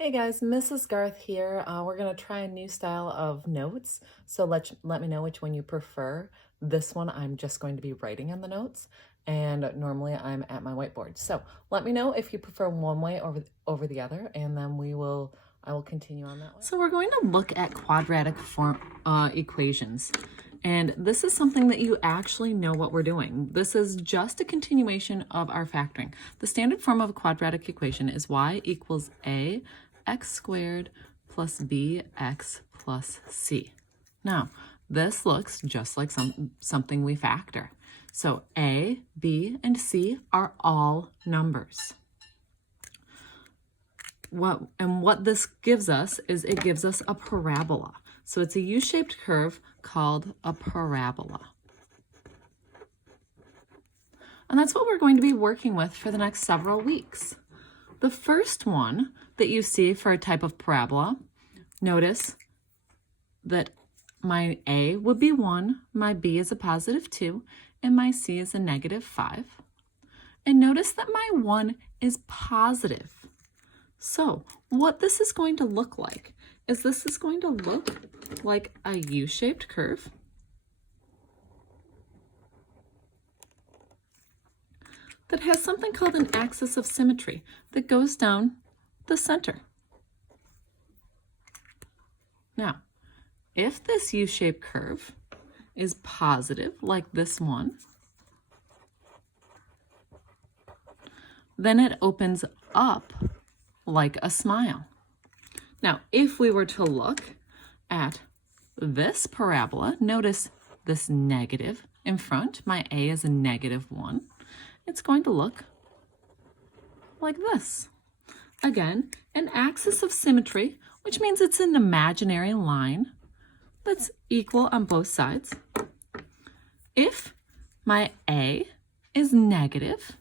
Hey guys, Mrs. Garth here. We're going to try a new style of notes. So let me know which one you prefer. This one I'm just going to be writing in the notes, and normally I'm at my whiteboard. So let me know if you prefer one way over the other, and then I will continue on that way. So we're going to look at quadratic form equations. And this is something that you actually know what we're doing. This is just a continuation of our factoring. The standard form of a quadratic equation is y equals a x squared plus bx plus c. Now, this looks just like something we factor. So a, b, and c are all numbers. What this gives us is it gives us a parabola. So it's a U-shaped curve called a parabola. And that's what we're going to be working with for the next several weeks. The first one that you see for a type of parabola, notice that my A would be 1, my B is a positive 2, and my C is a negative 5. And notice that my 1 is positive. So what this is going to look like is this is going to look like a U-shaped curve that has something called an axis of symmetry that goes down the center. Now, if this U-shaped curve is positive, like this one, then it opens up like a smile. Now, if we were to look at this parabola, notice this negative in front. My A is a negative 1. It's going to look like this. Again, an axis of symmetry, which means it's an imaginary line that's equal on both sides. If my A is negative,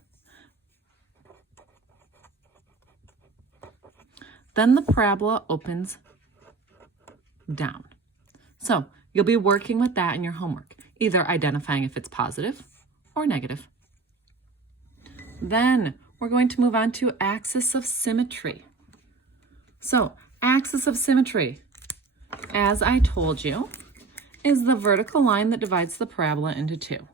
then the parabola opens down. So you'll be working with that in your homework, either identifying if it's positive or negative. Then we're going to move on to axis of symmetry. So axis of symmetry, as I told you, is the vertical line that divides the parabola into two.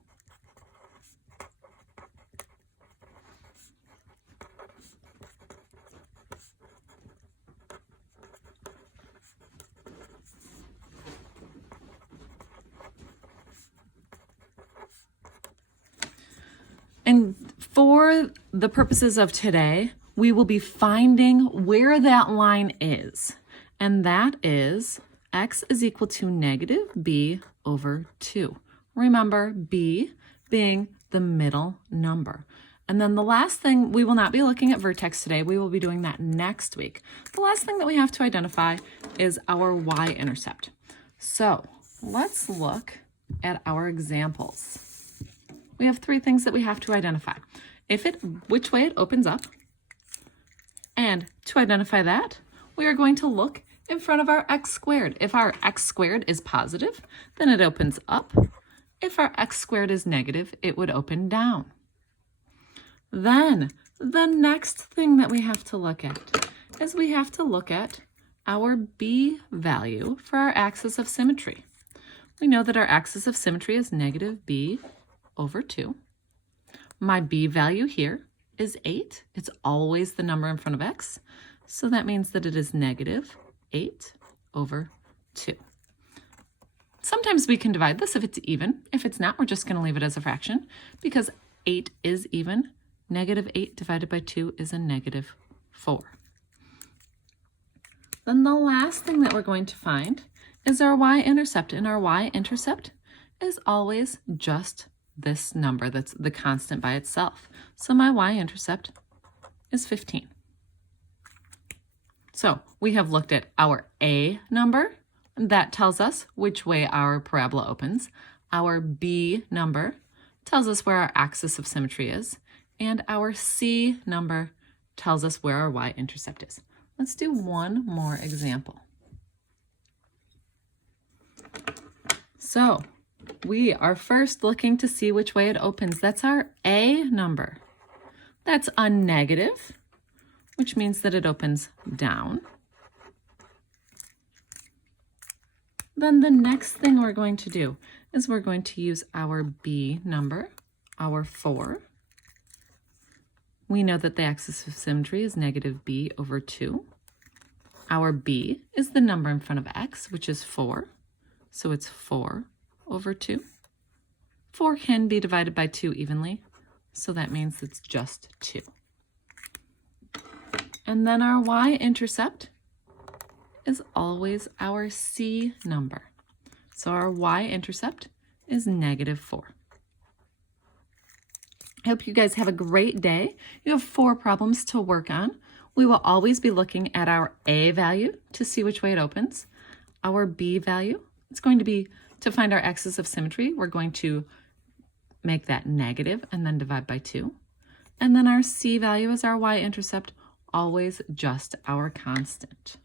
And for the purposes of today, we will be finding where that line is. And that is x is equal to negative b over 2. Remember, b being the middle number. And then the last thing, we will not be looking at vertex today. We will be doing that next week. The last thing that we have to identify is our y-intercept. So let's look at our examples. We have three things that we have to identify. Which way it opens up. And to identify that, we are going to look in front of our x squared. If our x squared is positive, then it opens up. If our x squared is negative, it would open down. Then the next thing that we have to look at is we have to look at our b value for our axis of symmetry. We know that our axis of symmetry is negative b over 2. My b value here is 8. It's always the number in front of x. So that means that it is negative 8 over 2. Sometimes we can divide this if it's even. If it's not, we're just going to leave it as a fraction because 8 is even. Negative 8 divided by 2 is a negative 4. Then the last thing that we're going to find is our y-intercept. And our y-intercept is always just this number that's the constant by itself. So my y-intercept is 15. So we have looked at our A number. That tells us which way our parabola opens. Our B number tells us where our axis of symmetry is. And our C number tells us where our y-intercept is. Let's do one more example. So we are first looking to see which way it opens. That's our A number. That's a negative, which means that it opens down. Then the next thing we're going to do is we're going to use our B number, our 4. We know that the axis of symmetry is negative b over 2. Our b is the number in front of x, which is 4. So it's 4 over 2. 4 can be divided by 2 evenly, so that means it's just 2. And then our y-intercept is always our c number. So our y-intercept is negative 4. I hope you guys have a great day. You have 4 problems to work on. We will always be looking at our a value to see which way it opens. Our b value, it's going to be, to find our axis of symmetry, we're going to make that negative and then divide by 2. And then our c value is our y-intercept, always just our constant.